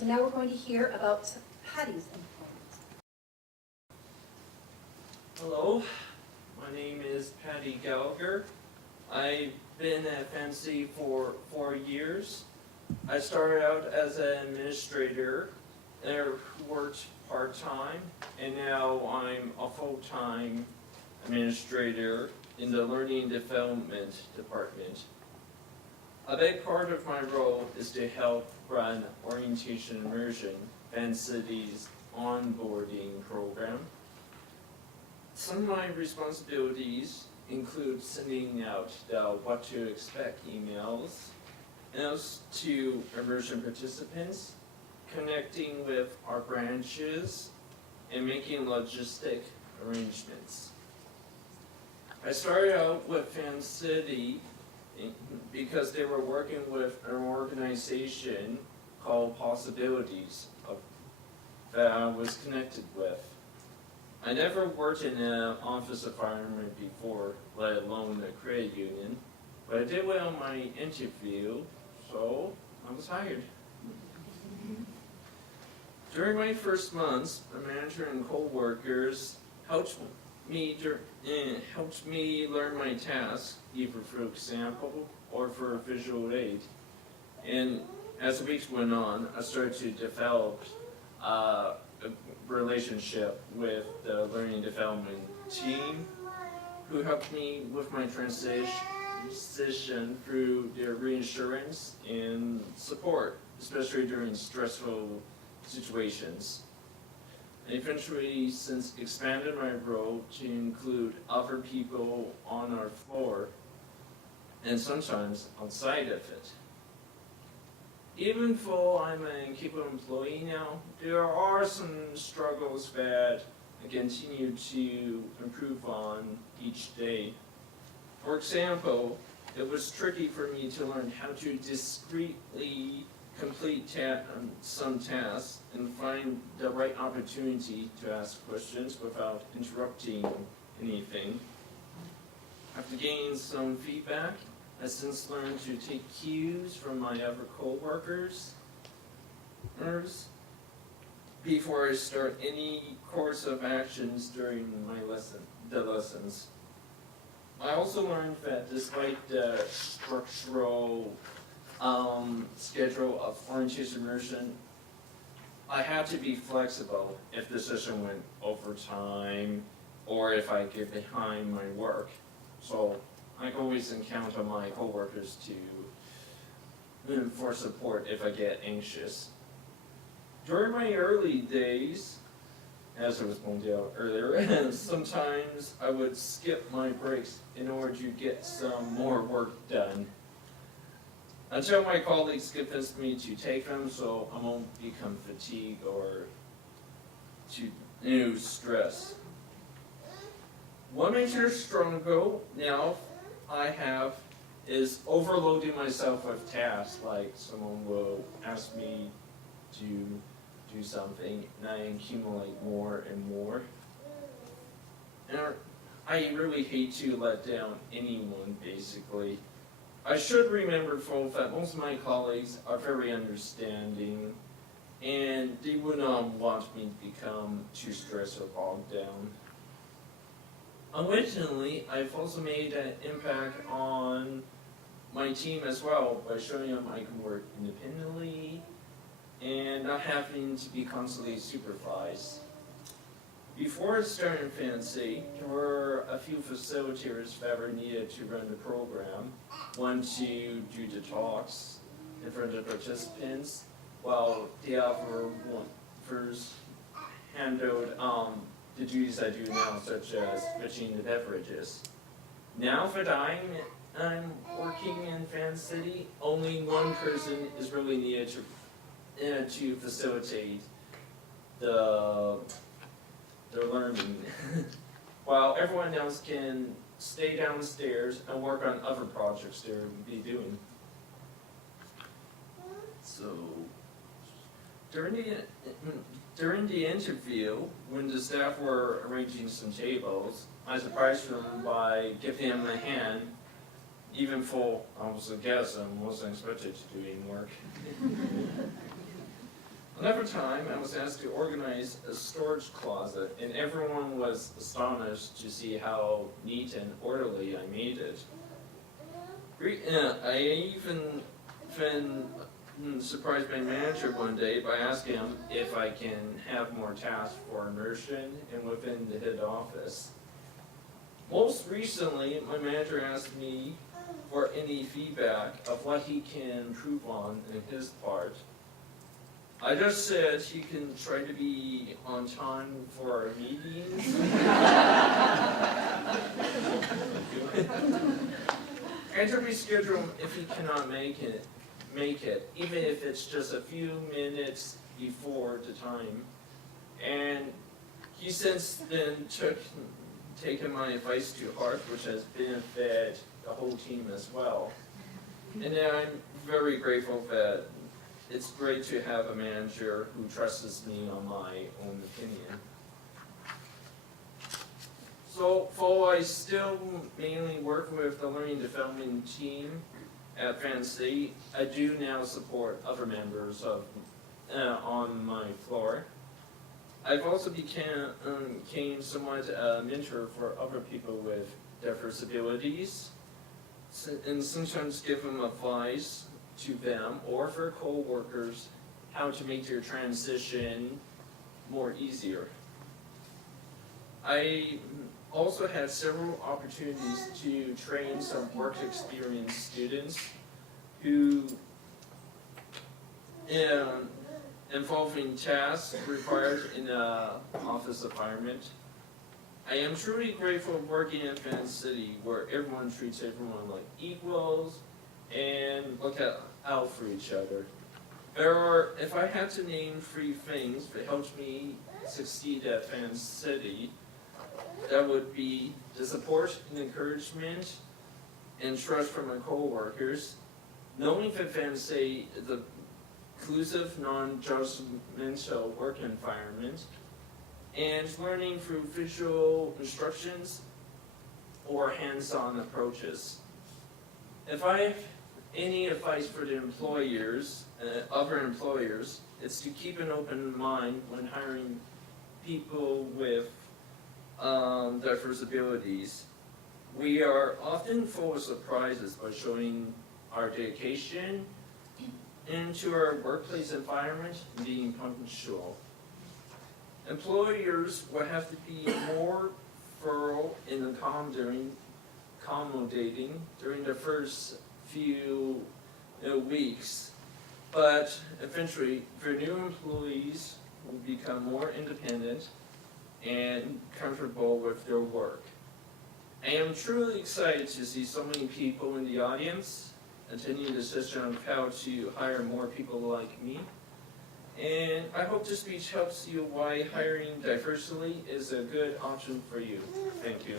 So now we're going to hear about Paddy's employment. Hello, my name is Paddy Gallagher. I've been at Fancy for 4 years. I started out as an administrator and worked part-time, and now I'm a full-time administrator in the Learning and Development Department. A big part of my role is to help run Orientation Immersion, Fancity's onboarding program. Some of my responsibilities include sending out the what to expect emails to immersion participants, connecting with our branches, and making logistic arrangements. I started out with Fan City because they were working with an organization called Possibilities that I was connected with. I never worked in an office environment before, let alone a credit union, but I did well on my interview, so I was hired. During my first months, the manager and co-workers helped me learn my tasks, either for example or for visual aid. And as the weeks went on, I started to develop a relationship with the learning and development team, who helped me with my transition through their reassurance and support, especially during stressful situations. I eventually since expanded my role to include other people on our floor and sometimes outside of it. Even though I'm an capable employee now, there are some struggles that I continue to improve on each day. For example, it was tricky for me to learn how to discreetly complete some tasks and find the right opportunity to ask questions without interrupting anything. After gaining some feedback, I since learned to take cues from my other co-workers before I start any course of actions during the lessons. I also learned that despite the structural schedule of orientation immersion, I had to be flexible if the session went over time or if I get behind my work. So I can always encounter my coworkers for support if I get anxious. During my early days, as I was pointed out earlier, sometimes I would skip my breaks in order to get some more work done, until my colleagues convinced me to take them so I won't become fatigued or stress. One major struggle now I have is overloading myself with tasks, like someone will ask me to do something and I accumulate more and more. And I really hate to let down anyone, basically. I should remember, folks, that most of my colleagues are very understanding and they would not want me to become too stressed or bogged down. Originally, I've also made an impact on my team as well by showing them I can work independently and not having to be constantly supervised. Before starting Fancy, there were a few facilitators that were needed to run the program. One to do the talks in front of participants, while the other one first handled the duties I do now, such as fetching the beverages. Now that I'm working in Fan City, only one person is really needed to facilitate the learning, while everyone else can stay downstairs and work on other projects they'll be doing. So, during the interview, when the staff were arranging some tables, I surprised them by giving them a hand, even though I was a guest and wasn't expected to do any work. Another time, I was asked to organize a storage closet, and everyone was astonished to see how neat and orderly I made it. I even surprised my manager one day by asking him if I can have more tasks for immersion and within the head office. Most recently, my manager asked me for any feedback of what he can improve on in his part. I just said he can try to be on time for our meetings. And to reschedule him if he cannot make it, even if it's just a few minutes before the time. And he since then taken my advice to heart, which has benefited the whole team as well. And I'm very grateful that it's great to have a manager who trusts me on my own opinion. So, though I still mainly work with the learning development team at Fancy, I do now support other members of on my floor. I've also became somewhat a mentor for other people with diverse abilities, and sometimes give them advice to them or for co-workers how to make their transition more easier. I also had several opportunities to train some work experience students who involving tasks required in an office environment. I am truly grateful working in Fan City where everyone treats everyone like equals and look out for each other. If I had to name 3 things that helped me succeed at Fan City, that would be the support and encouragement and trust from my co-workers, knowing that Fan City is an inclusive, non-judgmental work environment, and learning through visual instructions or hands-on approaches. If I have any advice for the employers, other employers, it's to keep an open mind when hiring people with diverse abilities. We are often full of surprises by showing our dedication into our workplace environment and being punctual. Employers will have to be more thorough in accommodating during the first few weeks, but eventually their new employees will become more independent and comfortable with their work. I am truly excited to see so many people in the audience attending the session on how to hire more people like me. And I hope this speech helps you why hiring diversely is a good option for you. Thank you.